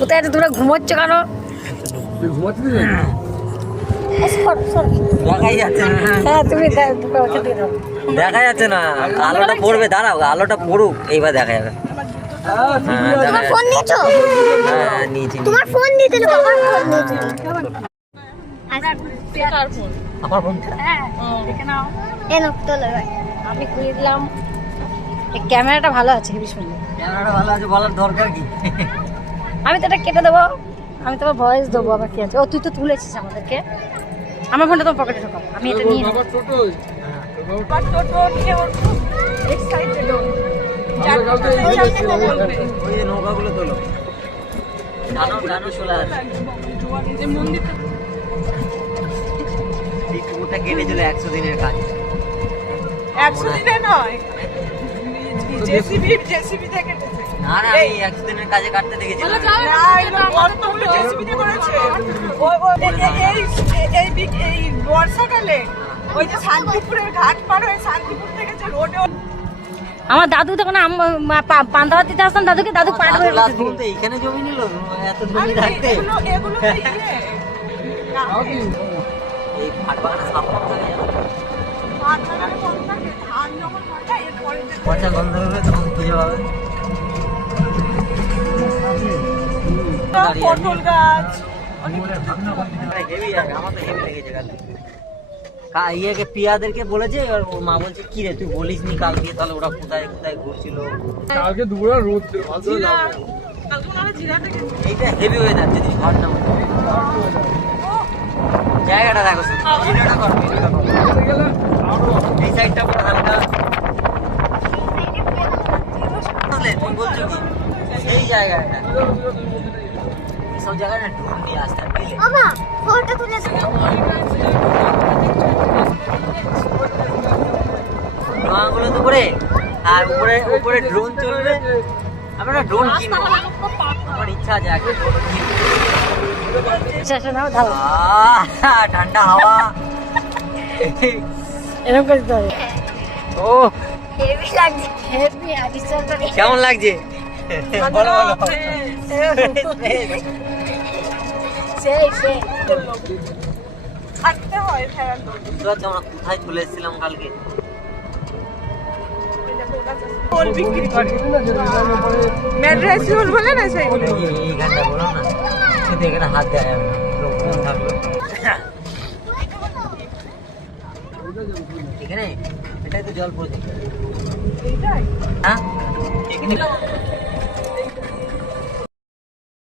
কোথায় আছে তোমরা ঘুমোচ্ছ কেন? দেখাই যাচ্ছে না। হ্যাঁ তুমি দেখা যাচ্ছে না, আলোটা পড়বে, দাঁড়াও আলোটা পড়ুক এইবার দেখা যাবে। তোমার ফোন নিয়েছো? হ্যাঁ নিয়েছি। তোমার ফোন নিতে হবে, আমার ফোন নিয়েছো। আমার ফোন হ্যাঁ দেখে নাও। এনো তোলো ভাই। আমি খুলে দিলাম। এই ক্যামেরাটা ভালো আছে, হেবি সুন্দর। ক্যামেরাটা ভালো আছে বলার দরকার কি? আমি তো এটা কেটে দেবো, আমি তোমার ভয়েস দেবো। আবার কি আছে? ও তুই তো তুলেছিস আমাদেরকে। আমার ফোনটা তোমার পকেটে ঢোকাও, আমি এটা নিয়ে নেবো। ওই যে নৌকাগুলো তোলো, জানো জানো চলে আসে। এই কুকুরটা কেটে চলে 100 দিনের কাজ। 100 দিনে নয়, জেসিবি থেকে কেটেছে। না না, আমি 100 দিনের কাজে কাটতে দেখেছিলাম। না, এগুলো বর্তমানে জেসিবি দিয়ে করেছে। এই বর্ষাকালে ওই যে শান্তিপুরের ঘাট পার হয়ে শান্তিপুর থেকে যে রোডে আমার দাদু তখন পান্তাবাদ দিতে আসতাম, দাদুকে দাদু পাঠ করে লাস্ট বলতে এইখানে জমি নিল এত জমি থাকতে। এগুলো তো ইয়ে। এই ভাট বাগানে সাপ কম থাকে জানো? বাগানে কম থাকে, ধান যখন হয় না, এরপরে যে পচা গন্ধ হবে তখন খুঁজে পাবে। পটল গাছ হেভি জায়গা, আমার তো হেভি লেগেছে কালকে। ইয়েকে পিয়াদেরকে বলেছে, এবার ওর মা বলছে কি রে তুই বলিস নি কালকে, তাহলে ওরা কোথায় কোথায় ঘুরছিল। কালকে দুপুরে রোদ ভালো জিরা, লাগবে। কালকে মনে হয় জিরা থেকে এইটা হেভি হয়ে যাচ্ছে যদি ঘর না হতো। জায়গাটা দেখো শুধু, ভিডিওটা করো, ভিডিওটা করো। এই সাইডটা পুরো হালকা বুঝলে, তুমি বলছো কি সেই জায়গাটা, সব জায়গায় না ড্রোন দিয়ে আসতে হবে বুঝলে? বাবা ফটোটা তুলে ড্রোনগুলো তো করে, আর উপরে উপরে ড্রোন চলবে। আমরা না ড্রোন কিনবো, আমার ইচ্ছা আছে একটা ড্রোন কিনবো। নাও ধাও, ঠান্ডা হাওয়া। এরকম করে দিতে হবে। ও হেভি লাগছে। হেভি আবিষ্কার করে। কেমন লাগছে বলো বলো। সেই সেই থাকতে হয় ফেরার লোক। বুঝতে পারছো আমরা কোথায় চলে এসেছিলাম কালকে? ফল বিক্রি করে ম্যাড্রাস রোল বলে না সেইগুলো। এই গানটা বলো না, কিন্তু এখানে হাত দেওয়া যাবে না, লোকজন থাকবে। এখানে এটাই তো জল পড়ছে। এইটাই হ্যাঁ এখানে